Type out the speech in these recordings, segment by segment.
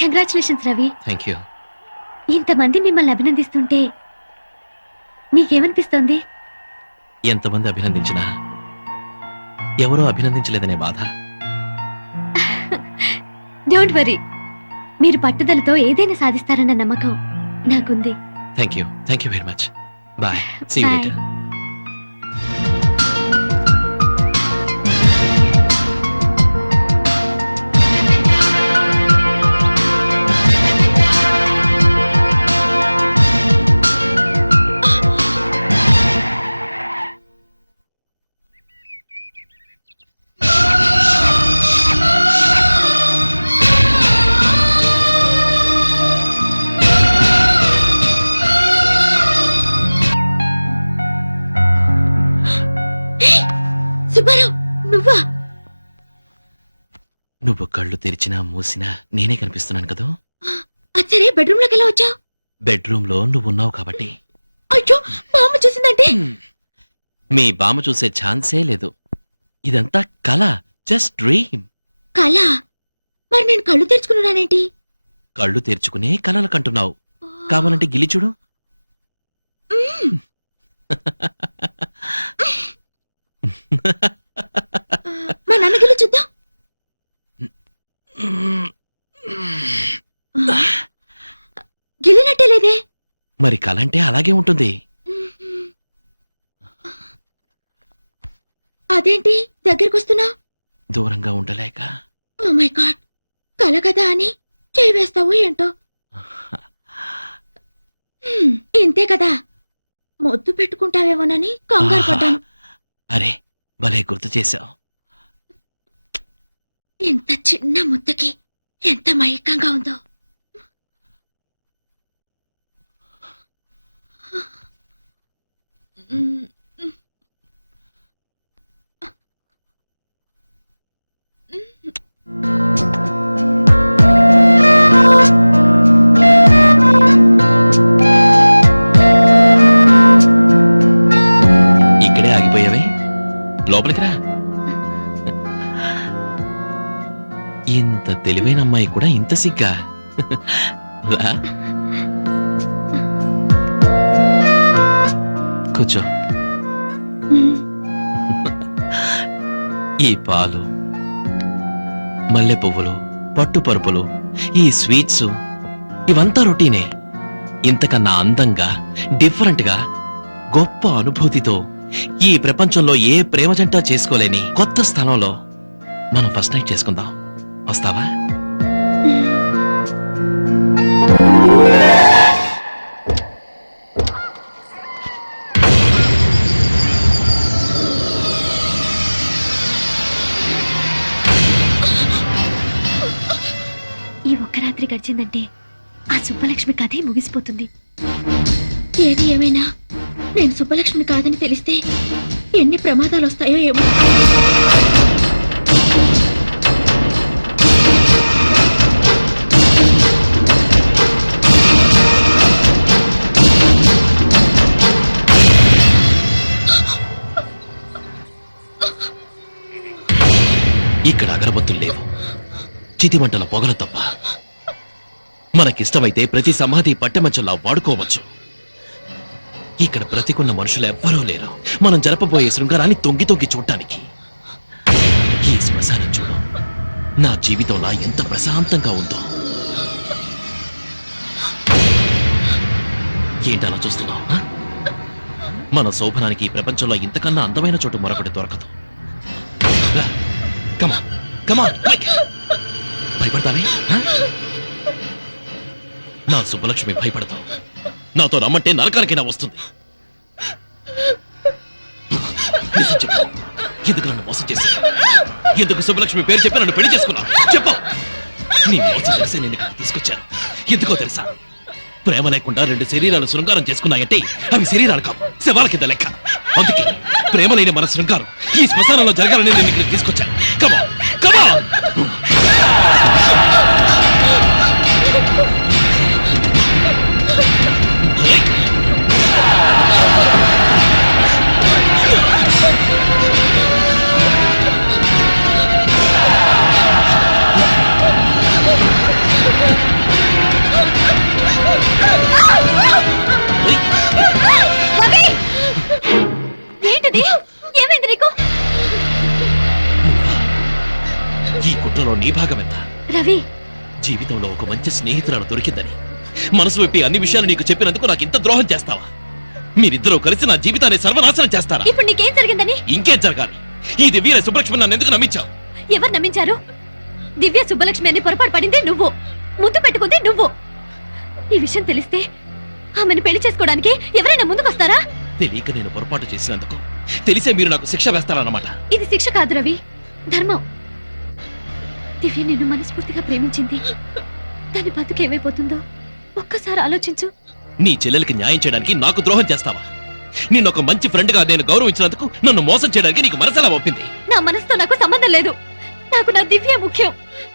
Congratulations Ravi. Thank you. ఇంతమంది మిమ్మల్ని అభినందిస్తుంటే మీకేమనిపిస్తోంది? ఎంతమంది అభినందించినా ఎవరో అభినందించలేదనే బాధ. డోంట్ వరీ, మీరు పట్టుదలతో ఏదైనా సాధిస్తారన్న నమ్మకం నాకుంది. Thank you very much. Bye, see you later. నువ్వా? నువ్వు కళ్ళు తెరిచినా మూసినా నేనే కనిపిస్తున్నాను కదా. అచ్చరే, బెడ్రూమ్ లోకి ఎలా వచ్చావు? బెడ్రూమ్ లో నువ్వున్నావు కాబట్టి. అయ్యో, బామ్మ చూసిందంటే? మీ బామ్మ చూసే ఛాన్సే లేదు. ఇదంతా కళ, జస్ట్ డ్రీమ్. కళ? మరి నేను కళ్ళు తెరుచుకున్నానేంటి? కళ్ళు తెరుచుకునే కలలు కంటున్నావు. కావాలంటే గిలి చూడు. మా నాన్న గిల్లి చూద్దాం. గిల్లినట్టే లేదే. మరి కళ అంటే అలాగే ఉంటుంది. అదేంటి దగ్గరకు వస్తున్నా? దూరంగా ఉండలేక. ఓ మై గాడ్, కళ కదా అని చేయి వేస్తావు ఏంటో. ఇంతే కదా, మొద్దు పెట్టుకుంటావేమోనని కంగారు పడ్డాను. అరే, భలే గుర్తు చేశావు. ఇంత చిన్న ముద్దకి ఎంత మైకంగా ఉందో. ఇక్కడే ఆగిపోయావే, లోపలికి రా. ఇంత తెలివైన అమ్మాయి కూడా ఇంత సిగ్గా? రా, కూర్చో. ఈ పాలు, మల్లె పువ్వులు, పట్టు పరుపులు, ఈ స్వీట్స్ ఇవంతా రొటీనే. ఇంతకన్నా అందంగా, డిఫరెంట్ గా, గొప్ప అనుభూతితో ఈ ప్రపంచంలో ఏ ప్రేమ జంట చేసుకోలేని కొత్త స్థలంలో మనం ఫస్ట్ నైట్ చేసుకుందాం. వస్తావా? ఈ ఒక్క రాత్రి గడిచిందంటే ఆ సుబ్బలక్ష్మి కథే ముగిసిపోతుంది. ఏది ఏమైనా నేను సుబ్బలక్ష్మి కాదని తెలిస్తే ఎన్ని ప్రమాదాలు వస్తాయో ఏమో. ఇక్కడ అగరబత్తులు లేవు, చితిమంటల పొగలు తప్ప. మనకిష్టమైతే ప్రతి సమాధి పట్టెమంచంలా వాడుకోవచ్చు. ఇక్కడ బ్రతికున్న మనుషులు ఎవ్వరూ లేరు మనం జరపబోయే శృంగారాన్ని తొంగి తొంగి చూడటానికి. ఈ శ్మశానం చూడు, నా జీవితంలా ఎంత ప్రశాంతంగా ఉందో. ఏంటలా చూస్తున్నావు? మన శోభనానికి ఈ ప్రపంచంలో ఇంతకన్నా అందమైన చోటు మరొకటి దొరకదు. కమా కమా, భయపడతావే? నా సుబ్బలక్ష్మి భయపడతావు. నాతో రమ్మంటే నరకానికైనా వస్తుంది. ఎందుకు నన్ను మోసం చేశా? ఎందుకు సుబ్బలక్ష్మి పేరు చెప్పి నన్ను పెళ్లి చేసుకున్నా? చెప్పు. నీ మోసం తెలిసి నేను ఇక్కడ తీసుకొచ్చాను. ఎందుకో తెలుసా? ప్రేమ లేకుండా రెండు శరీరాలు శృంగారం చేసుకున్నాయంటే అవి శరీరాలు కావు, శవాల కింద లెక్క. అందుకే ప్రేమ లేని మన శృంగారం ఈ శ్మశానంలో జరగాలని నేను ఇక్కడ తీసుకొచ్చాను. కమా కమా. నీ భాగం ఎంత? రవి, జీవితంలో ఒక మంచి స్నేహితురాలు దొరికిందని మనసు విప్పి అన్ని విషయాలు నీకు చెప్పినందుకు నాకు ఇంత ద్రోహం చేస్తావా? మీరిద్దరూ కలిసి నా జీవితాన్ని సర్వనాశనం చేస్తారా? ఇప్పుడు నీకేం జరిగిందని? ఇంకేం జరగాలి? ఈ దివ్య సుబ్బలక్ష్మి నన్ను ఎందుకు నమ్మించావు? ఎవరు నమ్మించారు? దివ్య సుబ్బలక్ష్మి అని పొరపాటు పడింది నువ్వు, ముద్దు పెట్టుకుంది నువ్వు. ఈ విషయం తెలిస్తే ఆమెను పెళ్లి చేసుకోవడానికి ఎవరైనా ముందుకొస్తారా? తెలియక నేను పొరపాటు చేసినందుకు తెలిసే మీరు నాకు శిక్ష వేస్తారన్నమాట. ఇది శిక్ష కాదు రవి, ధర్మం. దివ్య నిన్ను మనస్ఫూర్తిగా ప్రేమించింది. దాని బతుకు ఏమైపోతుందో ఒక్కసారి ఆలోచించు. నీ చెల్లెలకి న్యాయం చేయడానికి నాకు ద్రోహం చేస్తావా? నిన్ను ఒక మంచి ఫ్రెండ్ గా నేను గౌరవించినందుకు నన్ను మోసం చేయడానికి నీకు మనసెలా ఒప్పింది? నా మనసుతో నాకు సంబంధం లేదు. నాకు నా దివ్య ముఖ్యం,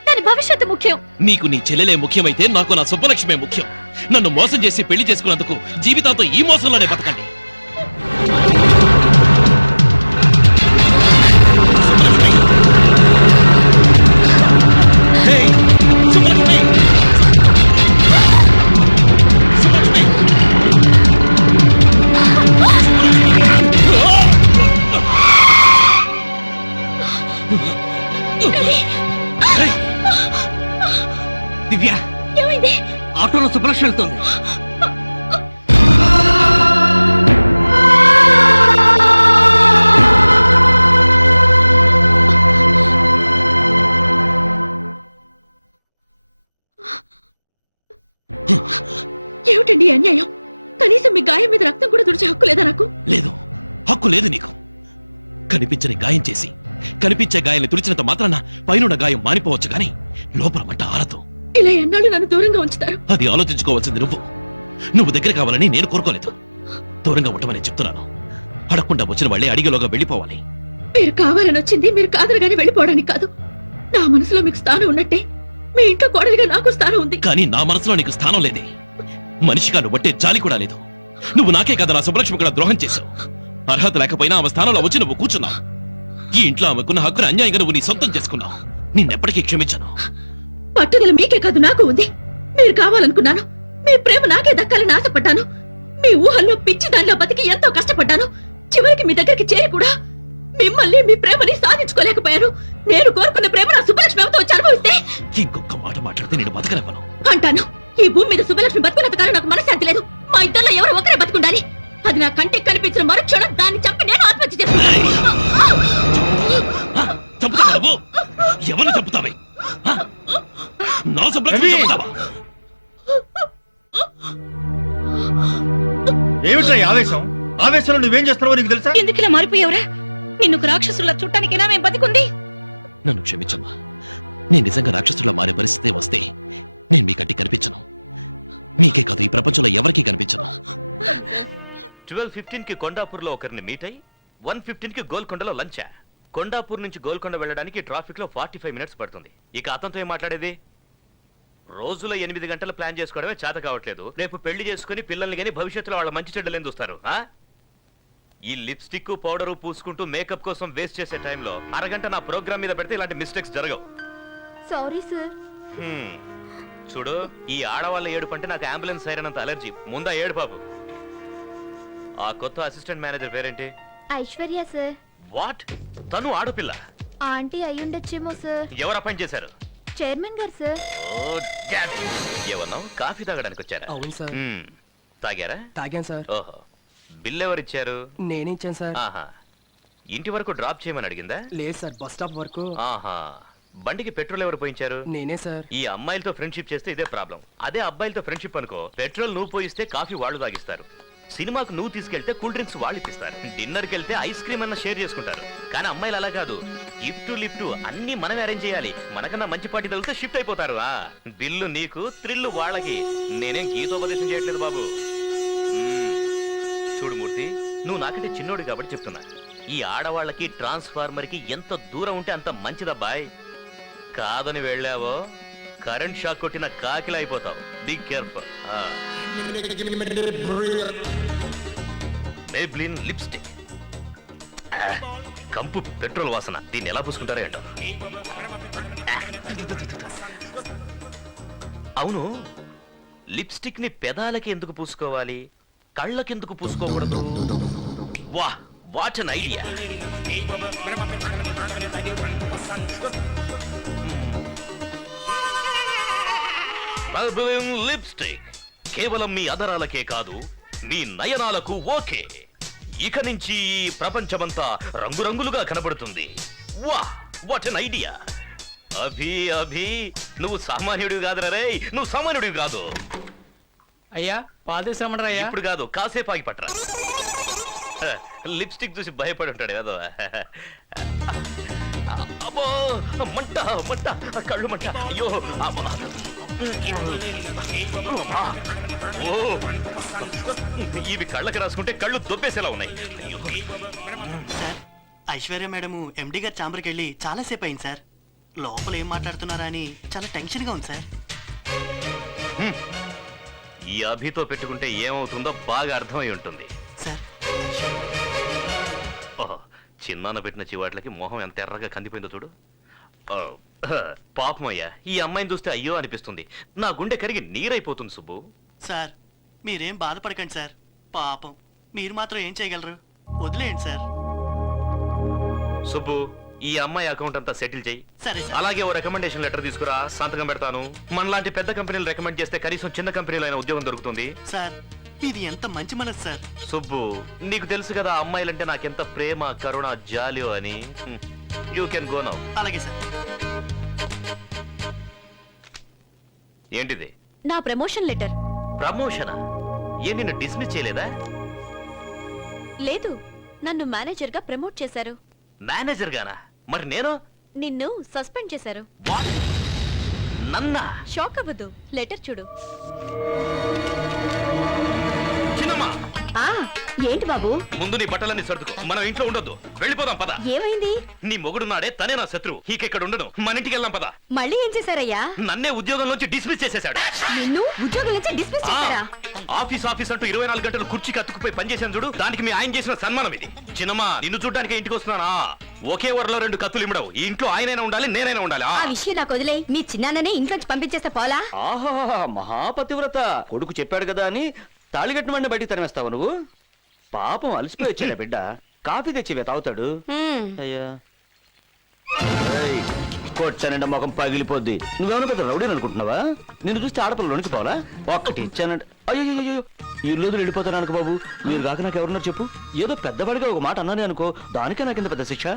దాని భవిష్యత్తు ముఖ్యం. నీకు నీ చెల్లెలే ముఖ్యమైతే నాకు నా సుబ్బలక్ష్మే ముఖ్యం. నన్ను మోసం చేసి పెళ్లి చేసుకున్నందుకు జీవితాంతో ఈ మోసంలోనే బతకండి. Hey! సుబ్బలక్ష్మి! సుబ్బలక్ష్మి! Hey! దివ్య, ఏమైంది? ఆటోలో సుబ్బలక్ష్మి వెళ్తుంది. ఏమిటండి ఈ అన్యాయం? కనీసం మీ గాయం మీద రక్తం కూడా తుడిచే హక్కు లేదా నాకు? లేదు, హక్కు లేదు నీకు. కనిపించని గాయం చేసి కనిపించే గాయాన్ని తుడిచినంత మాత్రాన పైనున్న గాయం మానిపోవచ్చు కానీ లోపల మంట ఆరదు. ఇలా ఎన్నాళ్ళు నన్ను దూరంగా ఉంచుతారు? అది ఆలోచించుకోవాల్సింది నువ్వు. నువ్వు దగ్గర కావాలని నేను కోరుకోలేదు. దూరంగా ఉండమని చెప్తున్నాను. అడగకుండా వచ్చిన వాళ్ళే అడిగేలోగా వెళ్ళిపోవాలి. మీరు కావాలని వచ్చింది మీరు కాదనగానే వెళ్ళిపోవడానికి కాదు. నా మనసులో మీకు స్థానం ఉన్నట్టే మీ ఇంట్లో కోడలిగా నాకు స్థానం ఉంది. కానీ నా మనసులో నీకు స్థానం లేదే. మనిషిగా నువ్వు బట్టే జాలి కూడా లేదు. నువ్వు నాకే కదా నా సుబ్బలక్ష్మి కూడా ద్రోహం చేశావు. అర్హత లేకపోయినా ఆమె స్థానంలో వచ్చి నువ్వు కూర్చున్నావు. ఈ ఇంట్లో ఆమెకున్న హక్కును అన్యాయంగా నువ్వు నీ సొంతం చేసుకున్నావు. నిన్నెప్పటికీ క్షమించను. పట్టుదల మీకే కాదు నాకు ఉంది. మీరు కావాలనుకున్నాను. మీ ప్రేమ నాకే దక్కాలని ఆశపడ్డాను. మీ ఊహల్లో పిచ్చి దానిలో బతికి ఎంతో కష్టపడ్డాను. చివరికి మీ దగ్గరికి చేరి కూడా మిమ్మల్ని మీ ప్రేమని సాధించుకోలేకపోయాను. నేను కోరుకున్న ప్రేమ నా సుబ్బలక్ష్మి వచ్చి అనుభవిస్తే ఇంకొక మాట మాట్లాడితే నేను బతకనివ్వను అంటాను. ఈ భూమి మీద సుబ్బలక్ష్మి బతుకున్నంత కాలం నాకు మనశ్శాంతి లేదు. మా ఇద్దరిలో ఎవరు ఒకరే బతుకుండాలి. అది నా కంటికి కనిపించిన మరుక్షణం దాన్ని చంపి నేను ఆత్మహత్య చేసుకున్నాను. చంపుతావా నువ్వు? ఎవరిని చంపుతావే? నా సుబ్బలక్ష్మి చంపుతావా? ఏమిట్రా ఈ ఆవేశం? ఆవేశంలో నువ్వేం చేస్తున్నావో నీకు తెలుసా? ఎందుకు ఇలా మారిపోయావురా? నిన్ను రాక్షసుల చుట్టానికైనా మేము బతికుంది. నన్ను క్షమించమ్మా. నేను నిజంగా రాక్షసులా మారే పరిస్థితి వస్తే నేను మీ కంటికి కనిపించను. మీకే కాదు ఈ ప్రపంచంలో ఎవరికీ కనిపించను. 12:15 కి కొండాపూర్ లో ఒకరిని మీట్ అయి 1:15 కి గోల్కొండలో లంచా. కొండాపూర్ నుంచి గోల్కొండ వెళ్ళడానికి ట్రాఫిక్ లో 45 మినిట్స్ పడుతుంది. ఇక అతనితో ఏం మాట్లాడేది? రోజులో 8 గంటలు ప్లాన్ చేసుకోవడమే చేత కావట్లేదు. రేపు పెళ్లి చేసుకుని పిల్లల్ని గానీ భవిష్యత్తులో వాళ్ళ మంచి చెడ్డలేని చూస్తారు. ఈ లిప్స్టిక్ పౌడరు పూసుకుంటూ మేకప్ కోసం వేస్ట్ చేసే టైంలో అరగంట నా ప్రోగ్రామ్ మీద పెడితే ఇలాంటి మిస్టేక్స్ జరగవు. Sorry sir. చూడు, ఈ ఆడవాళ్ళ ఏడుపు అంటే నాకు అంబులెన్స్ సైరనంత అలర్జీ. ముందా ఏడు బాబు. ఆ కొత్త అసిస్టెంట్ మేనేజర్ పేరేంటి? ఐశ్వర్య సార్. వాట్? తను ఆడపిల్ల? ఆంటీ అయ్యుండొచ్చేమో సార్. ఎవరు అపాయింట్ చేశారు? చైర్మన్ గారు సార్. ఏమన్నా కాఫీ తాగడానికి వచ్చారా? అవును సార్. తాగారా? తాగాను సార్. ఓహో, బిల్ ఎవరిచ్చారు? నేనే ఇచ్చాను సార్. ఆహా, ఇంటి వరకు డ్రాప్ చేయమని అడిగిందా? లేదు సార్, బస్ స్టాప్ వరకు. ఆహా, బండికి పెట్రోల్ ఎవరు పోయించారు? నేనే సార్. ఈ అమ్మాయిలతో ఫ్రెండ్షిప్ చేస్తే ఇదే ప్రాబ్లం. అదే అబ్బాయిలతో ఫ్రెండ్షిప్ అనుకో, పెట్రోల్ నువ్వు పోయిస్తే కాఫీ వాళ్ళు తాగిస్తారు. సినిమాకు నువ్వు తీసుకెళ్తే కూల్ డ్రింక్స్ వాళ్ళు ఇప్పిస్తారు. డిన్నర్కి వెళ్తే ఐస్ క్రీమ్ అన్న షేర్ చేసుకుంటారు. కానీ అమ్మాయిలు అలా కాదు. గిఫ్ట్ లిఫ్ట్ అన్ని మనమే అరేంజ్ చేయాలి. మనకన్నా మంచి పార్టీ తగిలితే షిఫ్ట్ అయిపోతారు. బిల్లు నీకు, థ్రిల్లు వాళ్ళకి. నేనేం గీతోపదేశం చేయట్లేదు బాబు. చూడు మూర్తి, నువ్వు నాకంటే చిన్నోడు కాబట్టి చెప్తున్నా. ఈ ఆడవాళ్ళకి ట్రాన్స్ఫార్మర్ కి ఎంత దూరం ఉంటే అంత మంచిదబ్బాయ్. కాదని వెళ్ళావో కరెంట్ షాక్ కొట్టిన కాకిలా అయిపోతావు. Be careful. మేబ్లిన్ లిప్స్టిక్, కంపు పెట్రోల్ వాసన. దీన్ని ఎలా పూసుకుంటారో ఏంటో. అవును, లిప్స్టిక్ ని పెదాలకి ఎందుకు పూసుకోవాలి, కళ్ళకెందుకు పూసుకోకూడదు? వా, what an idea. Maybelline lipstick కేవలం మీ అదరాలకే కాదు మీ నయనాలకు ఓకే. ఇక నుంచి ఈ ప్రపంచమంతా రంగురంగులుగా కనబడుతుంది. వా వాట్ ఎన్ ఐడియా. అభి నువ్వు సామాన్యుడివి కాదురా రే, నువ్వు సామాన్యుడివి కాదు. అయ్యా పాలు తీసుకురమ్మంటారా అయ్యా? ఇప్పుడు కాదు, కాసేపు ఆగి పట్టరా. లిప్స్టిక్ చూసి భయపడి ఉంటాడు ఏదో. అబ్బో మంట మంట, కళ్ళు మంట, అయ్యో అబ్బా. అమ్మా. ఓ ఇవి కళ్ళకి రాసుకుంటే కళ్ళు దొబ్బేసేలా ఉన్నాయి. అయ్యో. సార్ ఐశ్వర్య మేడము ఎండి గారి ఛాంబర్కి వెళ్ళి చాలాసేపు అయింది సార్. లోపల ఏం మాట్లాడుతున్నారా అని చాలా టెన్షన్గా ఉంది సార్. ఈ అభితో పెట్టుకుంటే ఏమవుతుందో బాగా అర్థమై ఉంటుంది. సార్ ఓహో, చిన్నాన్న పెట్టిన చివాట్లకి మొహం ఎంత ఎర్రగా కందిపోయిందో చూడు. ఓ, పాపమయ్యా, ఈ అమ్మాయిని చూస్తే అయ్యో అనిపిస్తుంది. నా గుండె కరిగి నీరైపోతుంది సుబ్బు. సార్ మీరేం బాధపడకండి సార్. పాపం మీరు మాత్రం ఏం చేయగలరు, వదిలేయండి సార్. సుబ్బు, ఈ అమ్మాయి అకౌంట్ అంతా సెటిల్ చేయి. సరే సార్. అలాగే ఓ రికమెండేషన్ లెటర్ తీసుకురా, సంతకం పెడతాను. మనలాంటి పెద్ద కంపెనీలు రికమెండ్ చేస్తే కనీసం చిన్న కంపెనీలో అయినా ఉద్యోగం దొరుకుతుంది. సార్ ఇది ఎంత మంచి మనసు సార్. సుబ్బు, నీకు తెలుసు కదా అమ్మాయిలంటే నాకెంత ప్రేమ, కరుణ, జాలియో అని. You can go now. అలాగే సార్. ఏంటిది? నా ప్రమోషన్ లెటర్. ప్రమోషనా? ఏ నిన్ను డిస్మిస్ చేయలేదా? లేదు, నన్ను మేనేజర్ గా ప్రమోట్ చేశారు. మేనేజర్ గానా? మరి నేను? నిన్ను సస్పెండ్ చేశారు. What? నన్నా? షాక్ అవ్వదు, లెటర్ చూడు. చిన్నమ్మా, ఏంటి బాబు? ముందు నీ బట్టలన్నీ సర్దుకో. మనం ఇంట్లో ఉండొద్దు, వెళ్ళిపోదాం పద. ఏమైంది? నీ మొగుడు నాడే, తనే నా శత్రు. ఇక్కడ ఉండను, మన ఇంటికి వెళ్దాం పద. మళ్ళీ ఏం చేశారయ్యా? నన్నే ఉద్యోగంలోంచి డిస్మిస్ చేసేశాడు. నిన్ను ఉద్యోగం నుంచి డిస్మిస్ చేశారా? ఆఫీస్ అంటూ 24 గంటలు కుర్చీకి అతుక్కుపోయి పనిచేసాను చూడు, దానికి మీ ఆయన చేసిన సన్మానం ఇది. చిన్నమ్మా, నిన్ను చూడ్డానికి ఇంటికి వస్తున్నానా? ఒకే వరలో 2 కత్తులు ఇమ్మడవు. ఈ ఇంట్లో ఆయనైనా ఉండాలి, నేనైనా ఉండాలి. ఆ విషయం నాకు వదిలే. మీ చిన్నాన్ననే ఇంట్లోంచి పంపించేస్తే పోలా? ఆహా మహాపతివ్రత, కొడుకు చెప్పాడు కదా అని తాళిగట్టిన వాడిని బయటికి తరిమేస్తావు నువ్వు? పాపం అలసిపోయి వచ్చాడా బిడ్డ, కాఫీ తెచ్చివే తాగుతాడు. అయ్యా కొచ్చానంటే మొఖం పగిలిపోద్ది. నువ్వేమైనా పెద్ద రౌడీని అనుకుంటున్నావా? నిన్ను చూస్తే ఆడపిల్లలోనికి పోవాలా? ఒక్కటి ఇచ్చానంటే అయ్యో ఇల్లు వెళ్ళిపోతాను అనుకో బాబు. మీరు కాక నాకు ఎవరున్నారు చెప్పు? ఏదో పెద్దవాడిగా ఒక మాట అన్నానే అనుకో, దానికే నాకింత పెద్ద శిక్ష.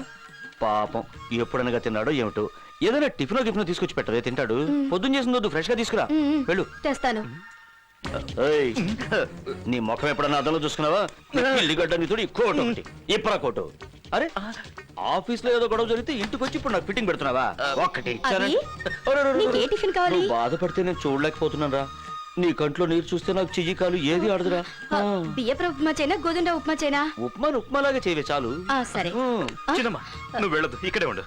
పాపం ఎప్పుడనగా తిన్నాడో ఏమిటో. ఏదైనా టిఫిన్ తీసుకొచ్చి పెట్టరే, తింటాడు. పొద్దున్న చేసిన ఫ్రెష్ గా తీసుకురా, వెళ్ళు. తెస్తాను. ఏయ్, నీ ముఖం ఎప్పుడన్నా అద్దంలో చూసుకున్నావా? ఇల్లిగడ్డ నీతుడు ఈ కోటు ఒకటి, ఇప్పరా కోటు. అరే ఆఫీస్ లో ఏదో గొడవ జరిగితే ఇంటికి వచ్చి ఇప్పుడు నాకు ఫిట్టింగ్ పెడుతున్నావా? ఒక్కటి ఇచ్చానంటే నీకే టిఫిన్ కావాలి? నువ్వు బాధపడితే నేను చూడలేకపోతున్నాను రా. నీ కంట్లో నీరు చూస్తే నాకు చెయ్యి కాలు ఏది ఆడదురా. బియ్యపు ఉప్మా చైనా, గోధుమ ఉప్మా చైనా? ఉప్మాలాగా చేయవే చాలు. సరే. చిన్నమ్మా, నువ్వు వెళ్ళదు, ఇక్కడే ఉండు.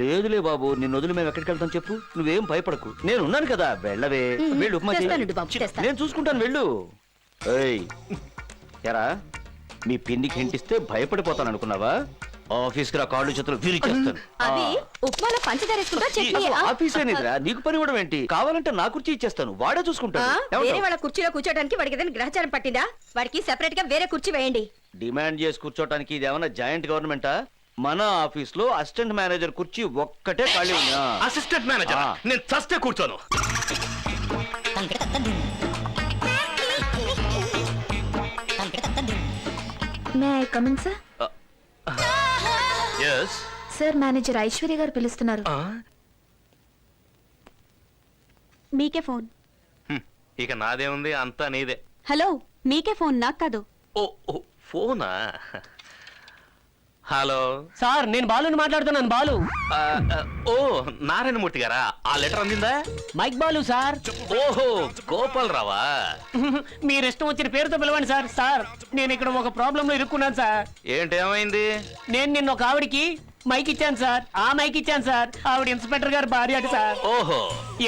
లేదులే బాబు, నిన్ను వదిలి మేము ఎక్కడికి వెళ్తాం చెప్పు? నువ్వేం భయపడకు, నేను ఉన్నాను కదా. వెళ్ళవే, వెళ్ళు. ఉప్మా తెస్తానండి బాబు, చెయ్యి. తెస్తాను. నేను చూసుకుంటాను, వెళ్ళు. ఏయ్ ఎరా, మీ పిన్నికి హింటిస్తే భయపడిపోతాను అనుకున్నావా? ఆఫీస్ కి రా, కాళ్ళు చేతులు విరిచేస్తాను. అవి ఉప్మాలో పంచదార వేసుకుంటా, చట్నీ. ఆఫీస్ అనేదిరా, నీకు పని ఇవ్వడం ఏంటి? కావాలంటే నా కుర్చీ ఇచ్చేస్తాను, వాడే చూసుకుంటాను. వేరే ఏమంటావ్? వాళ్ళ కుర్చీలో కూర్చోడానికి వాడికి ఏదైనా గ్రహచారం పట్టిందా? వాడికి సెపరేట్ గా వేరే కుర్చీ వేయండి. డిమాండ్ చేసి కూర్చోటానికి ఇది ఏమన్నా జాయింట్ గవర్నమెంటా? మన ఆఫీస్ లో అసిస్టెంట్ మేనేజర్ కుర్చీ ఒక్కటే ఖాళీ ఉందా? అసిస్టెంట్ మేనేజర్ నేను చస్తే కూర్చోను. May I come in sir? Yes. Sir manager Aishwarya గారు పిలుస్తున్నారు. మీకే ఫోన్. ఇక నాదేముంది, అంతా నీదే. హలో, మీకే ఫోన్, నాకు కాదు. ఓ ఫోనా? హలో సార్, నేను బాలుని మాట్లాడుతున్నాను. బాలు. ఓ నారాయణమూర్తి గారా? ఆ లెటర్ అందిందా? Mike Balu sir. ఓహో, గోపాల్ రావా? మీరు ఇష్టం వచ్చిన పేరుతో పిలవండి సార్. సార్, నేను ఇక్కడ ఒక ప్రాబ్లం లో ఇరుక్కున్నాను సార్. ఏంటేమైంది? నేను నిన్న ఒక ఆవిడికి మైక్ ఇచ్చాను సార్. ఆ మైక్ ఇచ్చాను సార్. ఆవిడ ఇన్స్పెక్టర్ గారు భార్య అట సార్. ఓహో,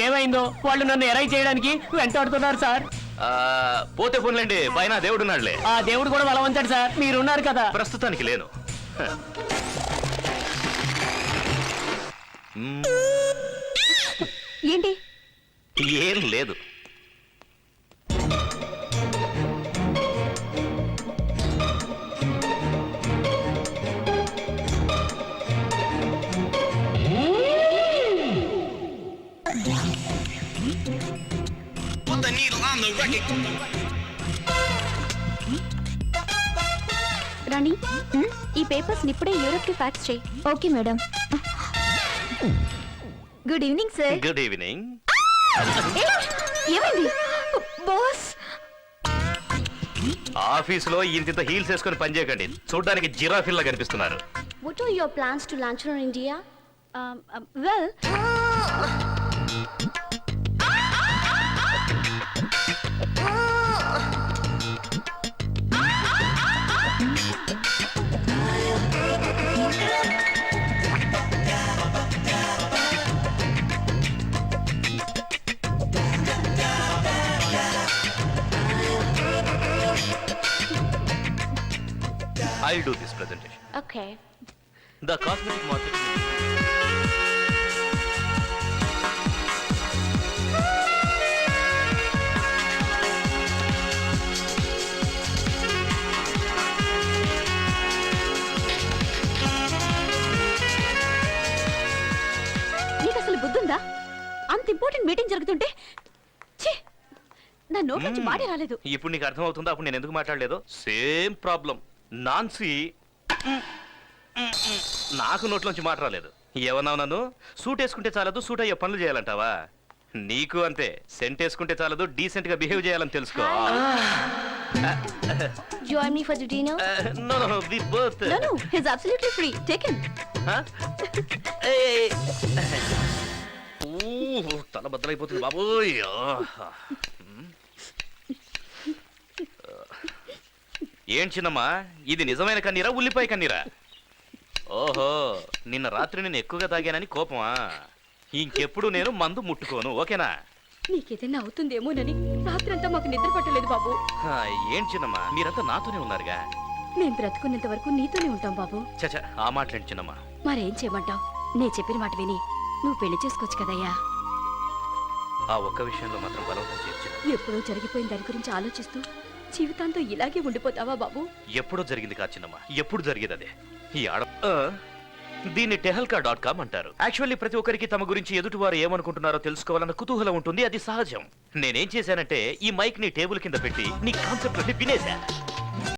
ఏమైందో వాళ్ళు నన్ను ఎరై చేయడానికి వెంటాడుతున్నారు సార్. పోతే పోన్లేండి, పైన దేవుడున్నాడులే. ఆ దేవుడు కూడా బలవంతాడు సార్. మీరున్నారు కదా. ప్రస్తుతానికి లేను. ఏంటి? ఏం లేదు. రాణి ఈ పేపర్స్ ఇప్పుడే యూరోప్ కి ఫ్యాక్స్ చేయి. Okay madam. Good evening sir. Good evening. ఏమైంది బాస్? ఆఫీసులో ఇంత హీల్స్ వేసుకొని పనిచేయకండి, చూడడానికి జిరాఫిల్లా కనిపిస్తున్నారు. What are your plans to launch on India? Well, I'll do this presentation. okay. The cosmetic market. నీకు అసలు బుద్ధుందా? అంత ఇంపార్టెంట్ మీటింగ్ జరుగుతుంటే ఛీ, నా నోట్ నుంచి మాటే రాలేదు. ఇప్పుడు నీకు అర్థం అవుతుందా అప్పుడు నేను ఎందుకు మాట్లాడలేదు? Same problem. నాన్సీ నాకు నోట్లోంచి మాట రాలేదు. ఏమన్నావు నన్ను? సూట్ వేసుకుంటే చాలదు, సూట్ అయ్యే పనులు చేయాలంటావా? నీకు అంతే, సెంట్ వేసుకుంటే చాలదు, డీసెంట్ గా బిహేవ్ చేయాలని తెలుసుకో. Join me for the dinner. No no we both. No, no, he's absolutely free. Take him. తల బద్దలైపోతుంది బాబోయ్. ఏం చిన్నమ్మా, ఇది నిజమైన కన్నీరా ఉల్లిపాయ కన్నీరా? ఓహో, నిన్న రాత్రి నేను ఎక్కువగా తాగానని కోపమా? ఇంకెప్పుడు నేను మందు ముట్టుకోను, ఓకేనా? నీకేదైనా అవుతుందేమోనని రాత్రంతా మాకు నిద్ర పట్టలేదు బాబు. ఏం చిన్నమ్మా, మీరంతా నాతోనే ఉన్నారుగా. మేము బ్రతుకున్నంత వరకు నీతోనే ఉంటాం బాబు. చచ, ఆ మాట్లాడి చిన్నమ్మా. మరేం చేయమంటావు? నేను చెప్పిన మాట విని నువ్వు పెళ్లి చేసుకోవచ్చు కదయ్యా. ఆ ఒక్క విషయంలో మాత్రం బలవంతం చేయొచ్చు. ఎప్పుడో జరిగిపోయిన దాని గురించి ఆలోచిస్తూ జీవితాంతో ఇలాగే ఉండిపోతావా బాబు? ఎప్పుడో జరిగింది కాదు చిన్నమ్మా, ఎప్పుడు జరిగేది అదే. ఈ ఆడ దీన్ని tehelka.com అంటారు. యాక్చువల్లీ ప్రతి ఒక్కరికి తమ గురించి ఎదుటివారు ఏమనుకుంటున్నారో తెలుసుకోవాలన్న కుతూహలం ఉంటుంది, అది సహజం. నేనేం చేశానంటే ఈ మైక్ ని టేబుల్ కింద పెట్టి నీ కాన్సెప్ట్ వినేశా.